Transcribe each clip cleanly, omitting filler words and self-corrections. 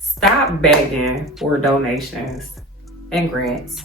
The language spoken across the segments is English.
Stop begging for donations and grants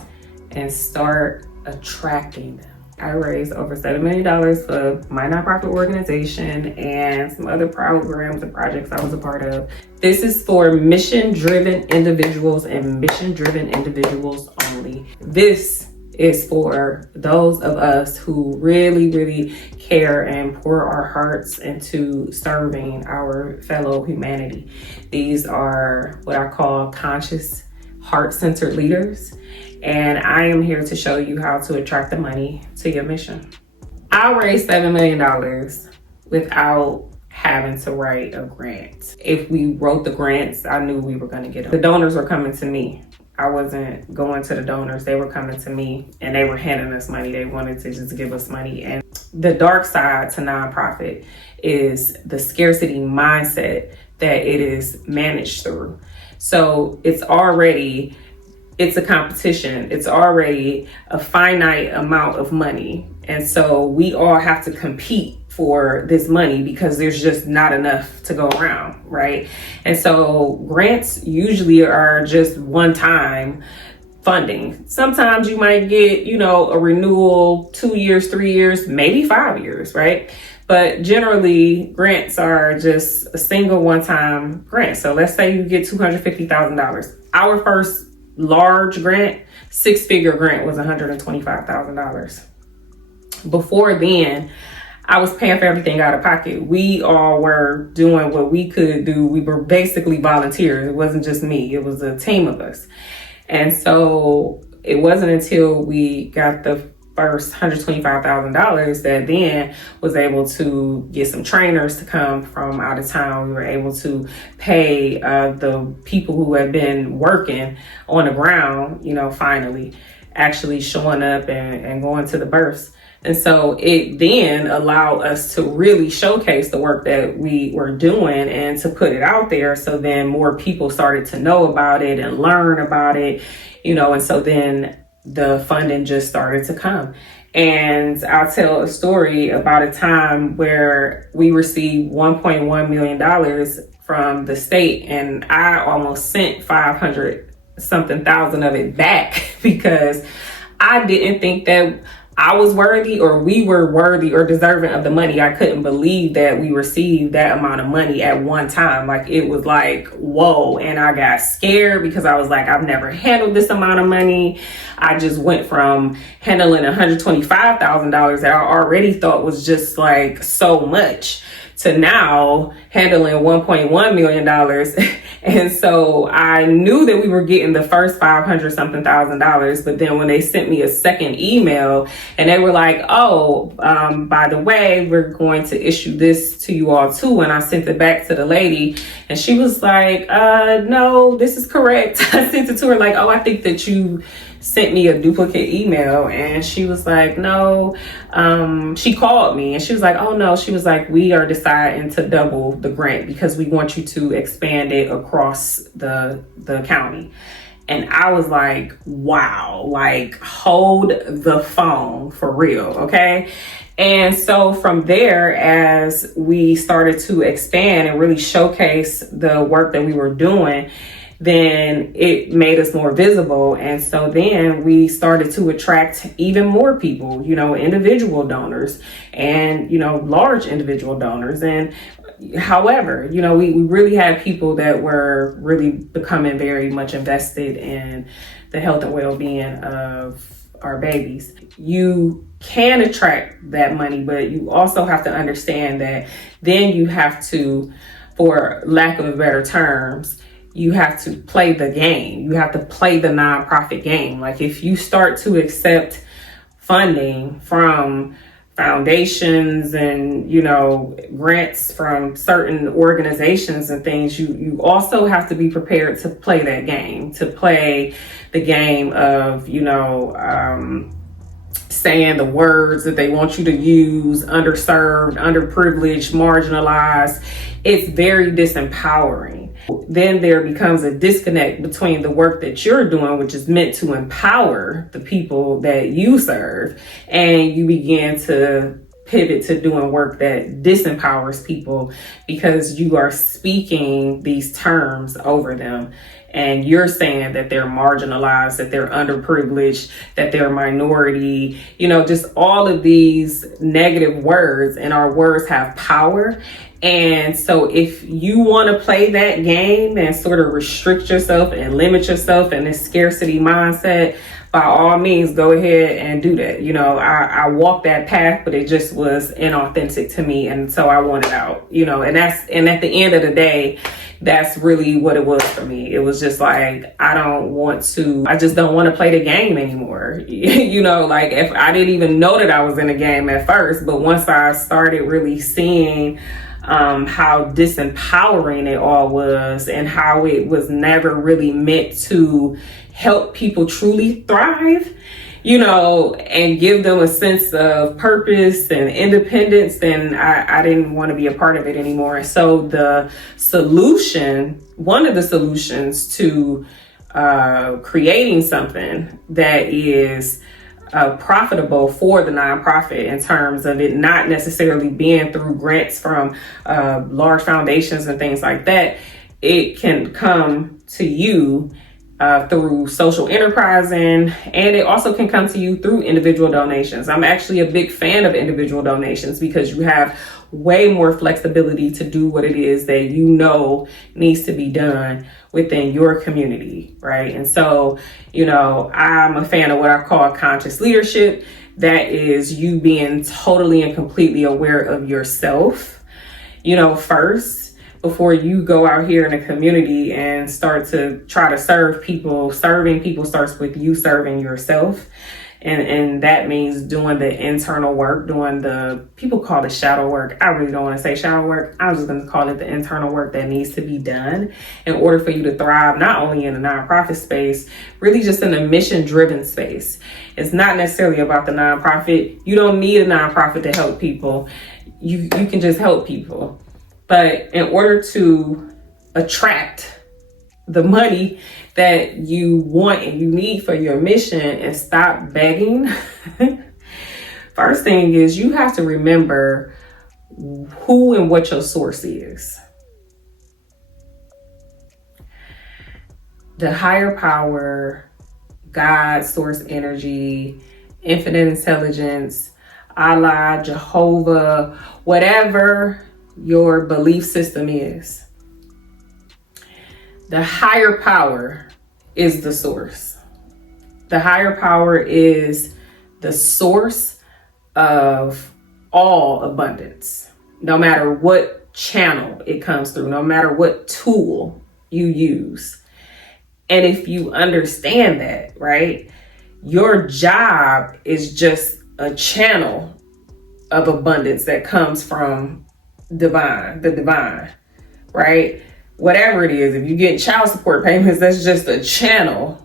and start attracting them. I raised over $7 million for my nonprofit organization and some other programs and projects I was a part of. This is for mission-driven individuals and mission-driven individuals only. This is for those of us who really, really care and pour our hearts into serving our fellow humanity. These are what I call conscious, heart-centered leaders. And I am here to show you how to attract the money to your mission. I raised $7 million without having to write a grant. If we wrote the grants, I knew we were going to get them. The donors were coming to me. I wasn't going to the donors. They were coming to me and they were handing us money. They wanted to just give us money. And the dark side to nonprofit is the scarcity mindset that it is managed through. So it's a competition. It's already a finite amount of money. And so we all have to compete for this money because there's just not enough to go around, right? And so grants usually are just one-time funding. Sometimes you might get, a renewal 2 years, 3 years, maybe 5 years, right? But generally, grants are just a single one-time grant. So let's say you get $250,000. Our first large grant, 6-figure grant, was $125,000. Before then, I was paying for everything out of pocket. We all were doing what we could do. We were basically volunteers. It wasn't just me. It was a team of us. And so it wasn't until we got the first $125,000 that then was able to get some trainers to come from out of town. We were able to pay the people who had been working on the ground, finally actually showing up and going to the births. And so it then allowed us to really showcase the work that we were doing and to put it out there. So then more people started to know about it and learn about it, and so then the funding just started to come. And I'll tell a story about a time where we received $1.1 million from the state, and I almost sent 500 something thousand of it back because I didn't think that I was worthy or we were worthy or deserving of the money. I couldn't believe that we received that amount of money at one time. Like, it was like, whoa. And I got scared because I was like, I've never handled this amount of money. I just went from handling $125,000 that I already thought was just like so much to now handling $1.1 million. And so I knew that we were getting the first 500 something thousand dollars, but then when they sent me a second email and they were like, by the way, we're going to issue this to you all too. And I sent it back to the lady and she was like, no, this is correct. I sent it to her like, I think that you sent me a duplicate email. And she was like, no. She called me and she was like, oh no. She was like, we are deciding to double the grant because we want you to expand it across the county. And I was like, wow, like, hold the phone for real. Okay. And so from there, as we started to expand and really showcase the work that we were doing, then it made us more visible. And so then we started to attract even more people, individual donors and, large individual donors. And however, we really had people that were really becoming very much invested in the health and well-being of our babies. You can attract that money, but you also have to understand that then you have to, for lack of better terms, you have to play the game. You have to play the nonprofit game. Like, if you start to accept funding from foundations and, grants from certain organizations and things, you also have to be prepared to play that game, to play the game of, saying the words that they want you to use, underserved, underprivileged, marginalized. It's very disempowering. Then there becomes a disconnect between the work that you're doing, which is meant to empower the people that you serve, and you begin to pivot to doing work that disempowers people, because you are speaking these terms over them. And you're saying that they're marginalized, that they're underprivileged, that they're a minority, just all of these negative words, and our words have power. And so if you want to play that game and sort of restrict yourself and limit yourself in this scarcity mindset, by all means, go ahead and do that. I walked that path, but it just was inauthentic to me. And so I wanted out, and at the end of the day, that's really what it was for me. It was just like, I just don't want to play the game anymore. Like, if I didn't even know that I was in the game at first, but once I started really seeing how disempowering it all was, and how it was never really meant to help people truly thrive, and give them a sense of purpose and independence, then I didn't want to be a part of it anymore. So one of the solutions to creating something that is profitable for the nonprofit, in terms of it not necessarily being through grants from large foundations and things like that, it can come to you through social enterprising, and it also can come to you through individual donations. I'm actually a big fan of individual donations, because you have way more flexibility to do what it is that needs to be done within your community, right? And so, I'm a fan of what I call conscious leadership. That is you being totally and completely aware of yourself, first, before you go out here in a community and start to try to serve people. Serving people starts with you serving yourself. And that means doing the internal work, people call it shadow work. I really don't want to say shadow work. I'm just going to call it the internal work that needs to be done in order for you to thrive, not only in the nonprofit space, really just in a mission-driven space. It's not necessarily about the nonprofit. You don't need a nonprofit to help people. You can just help people. But in order to attract the money that you want and you need for your mission and stop begging, first thing is you have to remember who and what your source is. The higher power, God, source energy, infinite intelligence, Allah, Jehovah, whatever your belief system is. The higher power is the source. The higher power is the source of all abundance, no matter what channel it comes through, no matter what tool you use. And if you understand that, right, your job is just a channel of abundance that comes from the divine, right? Whatever it is, if you get child support payments, that's just a channel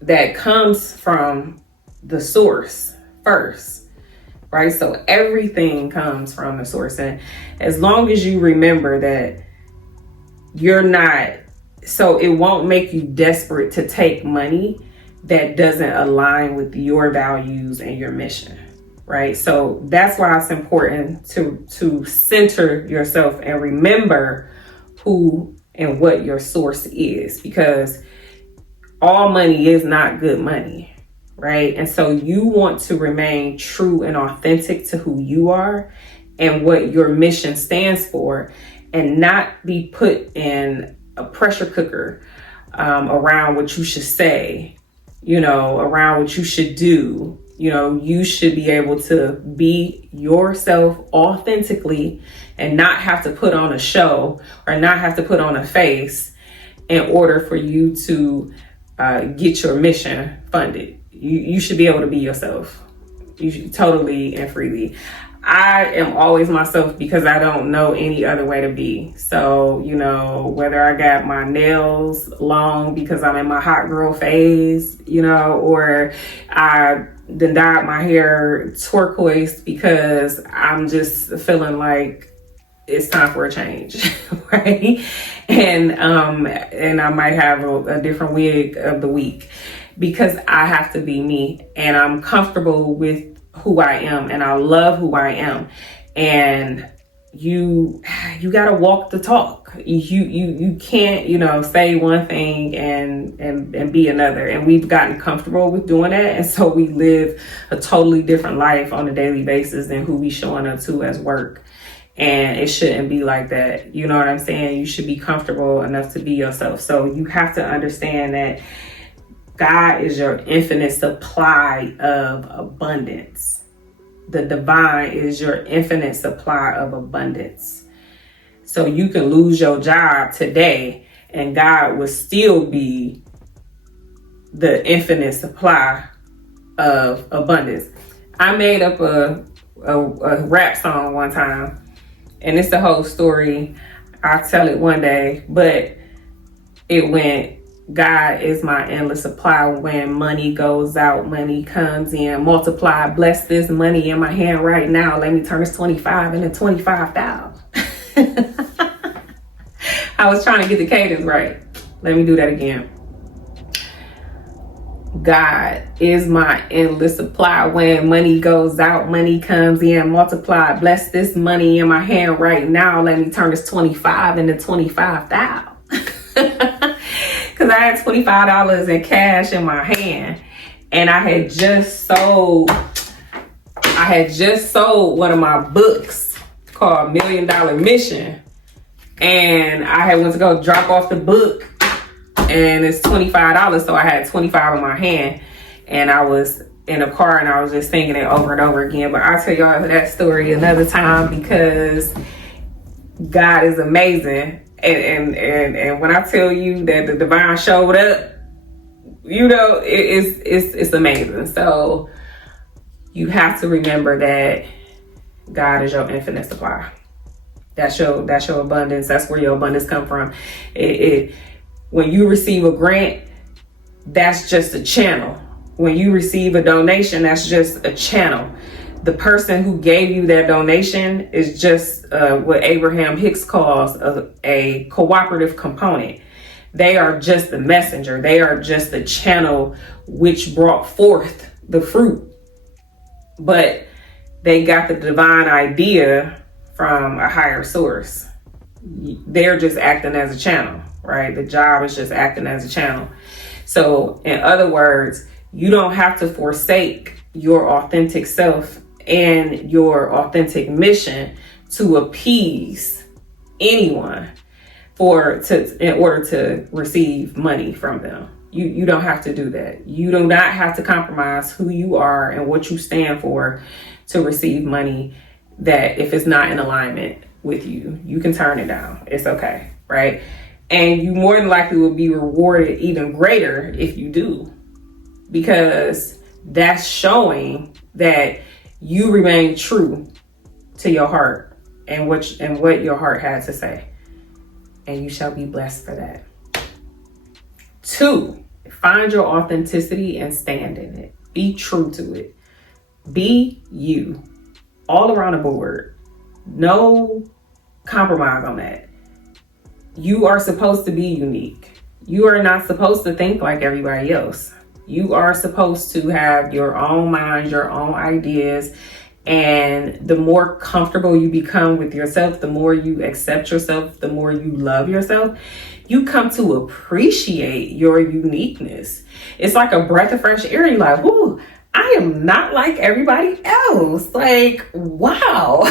that comes from the source first, right? So everything comes from the source. And as long as you remember that so it won't make you desperate to take money that doesn't align with your values and your mission. Right. So that's why it's important to center yourself and remember who and what your source is, because all money is not good money. Right. And so you want to remain true and authentic to who you are and what your mission stands for, and not be put in a pressure cooker around what you should say, around what you should do. You should be able to be yourself authentically and not have to put on a show or not have to put on a face in order for you to get your mission funded. You should be able to be yourself. You should totally and freely. I am always myself because I don't know any other way to be. So, whether I got my nails long because I'm in my hot girl phase, or I then dyed my hair turquoise because I'm just feeling like it's time for a change, right? And I might have a different wig of the week because I have to be me, and I'm comfortable with who I am, and I love who I am. And you got to walk the talk. You can't, say one thing and be another. And we've gotten comfortable with doing that. And so we live a totally different life on a daily basis than who we showing up to as work. And it shouldn't be like that. You know what I'm saying? You should be comfortable enough to be yourself. So you have to understand that God is your infinite supply of abundance. The divine is your infinite supply of abundance. So you can lose your job today and God will still be the infinite supply of abundance. I made up a rap song one time, and it's the whole story. I'll tell it one day, but it went, God is my endless supply. When money goes out, money comes in. Multiply, bless this money in my hand right now. Let me turn this 25 into 25,000. I was trying to get the cadence right. Let me do that again. God is my endless supply. When money goes out, money comes in. Multiply, bless this money in my hand right now. Let me turn this 25 into 25,000. Because I had $25 in cash in my hand, and I had just sold one of my books called $1 Million Mission, and I had went to go drop off the book, and it's $25, so I had 25 in my hand, and I was in a car and I was just singing it over and over again. But I'll tell y'all that story another time, because God is amazing. And when I tell you that the divine showed up, it's amazing. So you have to remember that God is your infinite supply. That's your abundance. That's where your abundance come from. When you receive a grant, that's just a channel. When you receive a donation, that's just a channel. The person who gave you that donation is just what Abraham Hicks calls a cooperative component. They are just the messenger. They are just the channel which brought forth the fruit. But they got the divine idea from a higher source. They're just acting as a channel, right? The job is just acting as a channel. So in other words, you don't have to forsake your authentic self and your authentic mission to appease anyone in order to receive money from them. You don't have to do that. You do not have to compromise who you are and what you stand for to receive money that if it's not in alignment with you. You can turn it down. It's okay, right? And you more than likely will be rewarded even greater if you do, because that's showing that you remain true to your heart and what your heart had to say. And you shall be blessed for that. 2, find your authenticity and stand in it. Be true to it. Be you. All around the board. No compromise on that. You are supposed to be unique. You are not supposed to think like everybody else. You are supposed to have your own mind, your own ideas. And the more comfortable you become with yourself, the more you accept yourself, the more you love yourself, you come to appreciate your uniqueness. It's like a breath of fresh air. You're like, whoo, I am not like everybody else. Like, wow.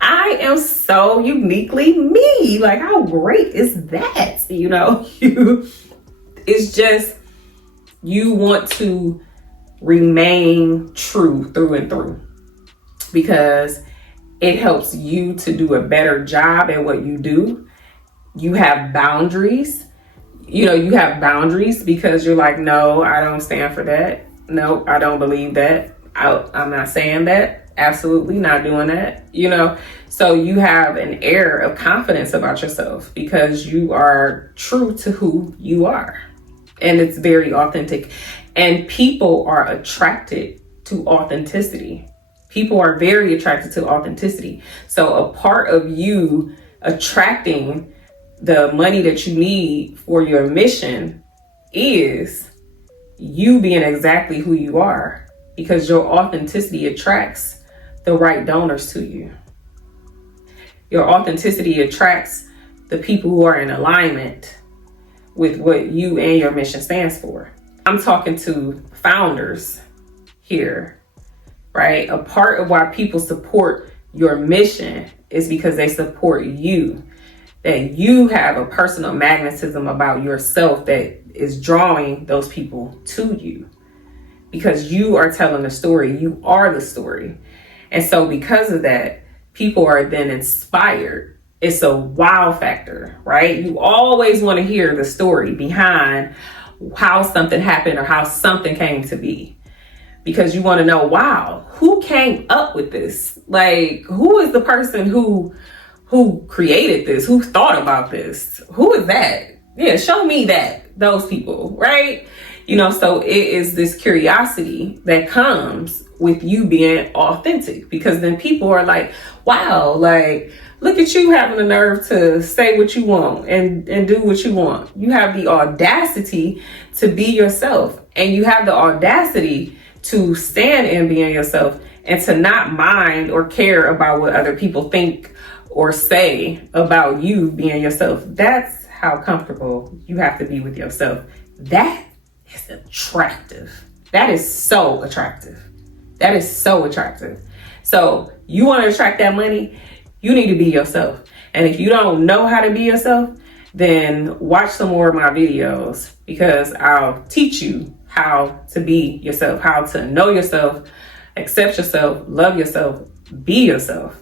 I am so uniquely me. Like, how great is that? It's just, you want to remain true through and through, because it helps you to do a better job at what you do. You have boundaries. You have boundaries because you're like, no, I don't stand for that. No, I don't believe that. I'm not saying that. Absolutely not doing that. So you have an air of confidence about yourself because you are true to who you are. And it's very authentic. And people are attracted to authenticity. People are very attracted to authenticity. So a part of you attracting the money that you need for your mission is you being exactly who you are because your authenticity attracts the right donors to you. Your authenticity attracts the people who are in alignment with what you and your mission stands for. I'm talking to founders here, right? A part of why people support your mission is because they support you, that you have a personal magnetism about yourself that is drawing those people to you, because you are telling the story. You are the story. And so because of that, people are then inspired. It's a wow factor, right? You always want to hear the story behind how something happened or how something came to be, because you want to know, wow, who came up with this? Like, who is the person who created this? Who thought about this? Who is that? Yeah, show me those people, right? So it is this curiosity that comes with you being authentic, because then people are like, wow, like, look at you having the nerve to say what you want and do what you want. You have the audacity to be yourself, and you have the audacity to stand in being yourself and to not mind or care about what other people think or say about you being yourself. That's how comfortable you have to be with yourself. That is attractive. That is so attractive. That is so attractive. So you want to attract that money, you need to be yourself. And if you don't know how to be yourself, then watch some more of my videos, because I'll teach you how to be yourself, how to know yourself, accept yourself, love yourself, be yourself.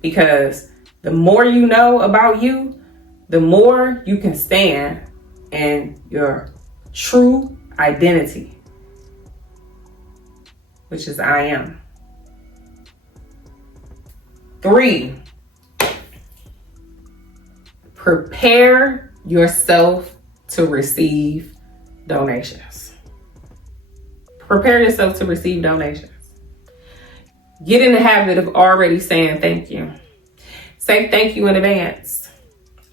Because the more you know about you, the more you can stand in your true identity, which is I am. 3, prepare yourself to receive donations. Prepare yourself to receive donations. Get in the habit of already saying thank you. Say thank you in advance.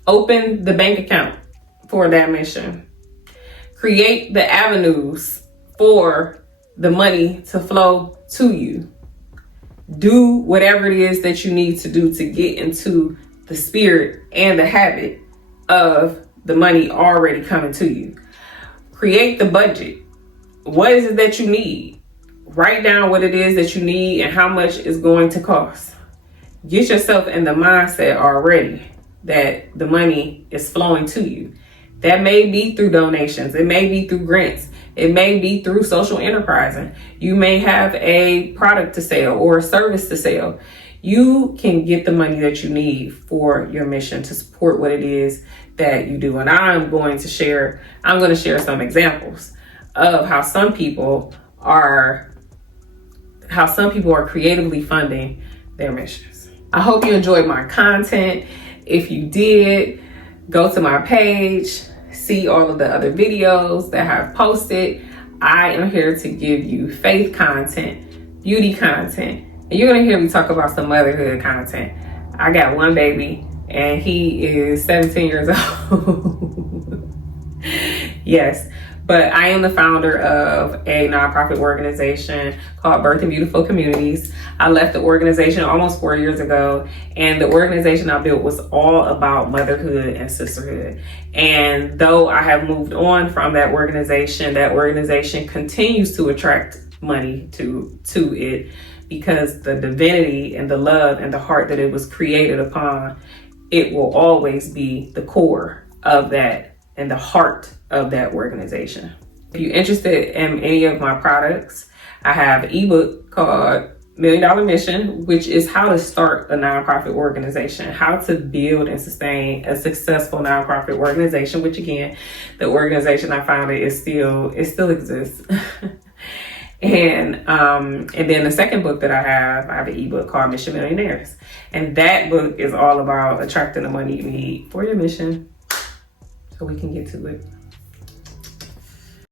Open the bank account for that mission. Create the avenues for the money to flow to you. Do whatever it is that you need to do to get into the spirit and the habit of the money already coming to you. Create the budget. What is it that you need? Write down what it is that you need and how much it's going to cost. Get yourself in the mindset already that the money is flowing to you. That may be through donations. It may be through grants. It may be through social enterprising. You may have a product to sell or a service to sell. You can get the money that you need for your mission to support what it is that you do. And I'm going to share some examples of how some people are creatively funding their missions. I hope you enjoyed my content. If you did, go to my page, see all of the other videos that I've posted. I am here to give you faith content, beauty content, and you're gonna hear me talk about some motherhood content. I got one baby and he is 17 years old. Yes, but I am the founder of a nonprofit organization called Birth and Beautiful Communities. I left the organization almost 4 years ago, and the organization I built was all about motherhood and sisterhood. And though I have moved on from that organization continues to attract money to it, because the divinity and the love and the heart that it was created upon, it will always be the core of that and the heart of that organization. If you're interested in any of my products, I have an ebook called $1 Million Mission, which is how to start a nonprofit organization, how to build and sustain a successful nonprofit organization, which again, the organization I founded it still exists. And then the second book that I have an ebook called Mission Millionaires. And that book is all about attracting the money you need for your mission, so we can get to it.